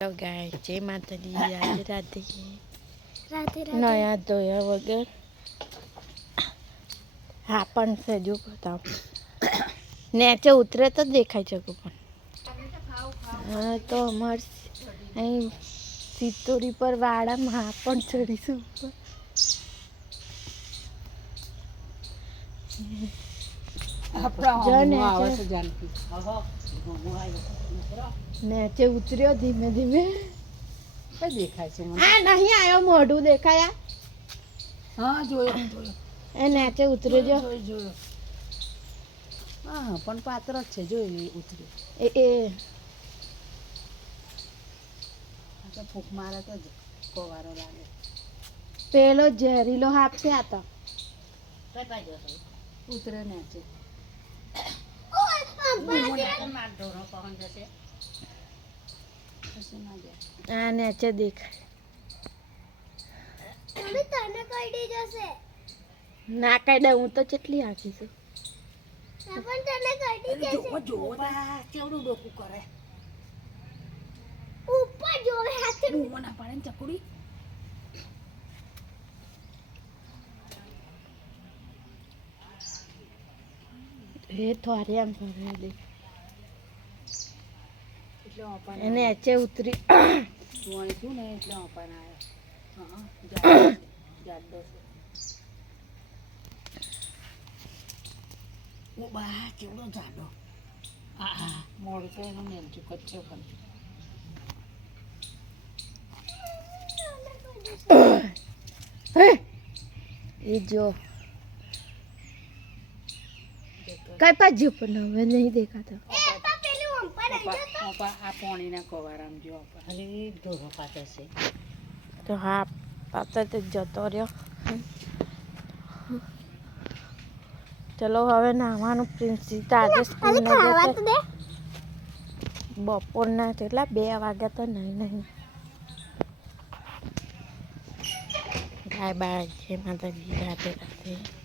Hello ગાય જય માતાજી રાધે રાધે રાધે નયા ધોયા વગર હા પણ સજુ બતાવ નેચે ઉતરે તો દેખાય શકો પણ હા તો અમાર અહીં સિત્તોરી પર વાડામાં હા પણ ચડીશું નેચે ઉતર્યો ધીમે ધીમે દેખાય છે મને. આ નહીં આવ્યો મોઢું દેખાયા હા જોયો એ નેચે ઉતર્યો જો જોયો. હા પણ પાત્ર જ છે જોઈ ઉતર્યો. એ તો ફૂંક મારે તો જ કોવારો લાગે. પેલો ઝેરીલો હાથ છે આ તો ઉતરે નીચે. આ નેચે દેખાય મમ્મી તને કઈડી જશે ના કાઢે હું તો કેટલી આખી છું ના પણ તને કઈડી જશે જોવો કેવડું ડોકું કરે. ઉપર જોવે હાથ બૂમો ના પાડે ને ચકુડી. એ થોરી આમ ફરે દે એટલે ઓપાન એને નેચે ઉતરી વણી થયું ને એટલે ઓપાન આવ્યો. હા જાડો છે. ઓ બા કેવડો જાડો. હા મોડું તો એનું મેલચુક જ છે પણ એ જો કઈ પાછું પણ હવે નહીં દેખાતો આ પાણીના કવારામ જો ખાલી ઢોરો પાતે છે. તો હા પાછળ તો જતો રહ્યો ચલો હવે નાવાનું પ્રિન્સિપ આજે સ્કૂલ બપોરના કેટલા 2 વાગ્યા તો નહીં બાય બાય જય માતાજી રાધે રાધે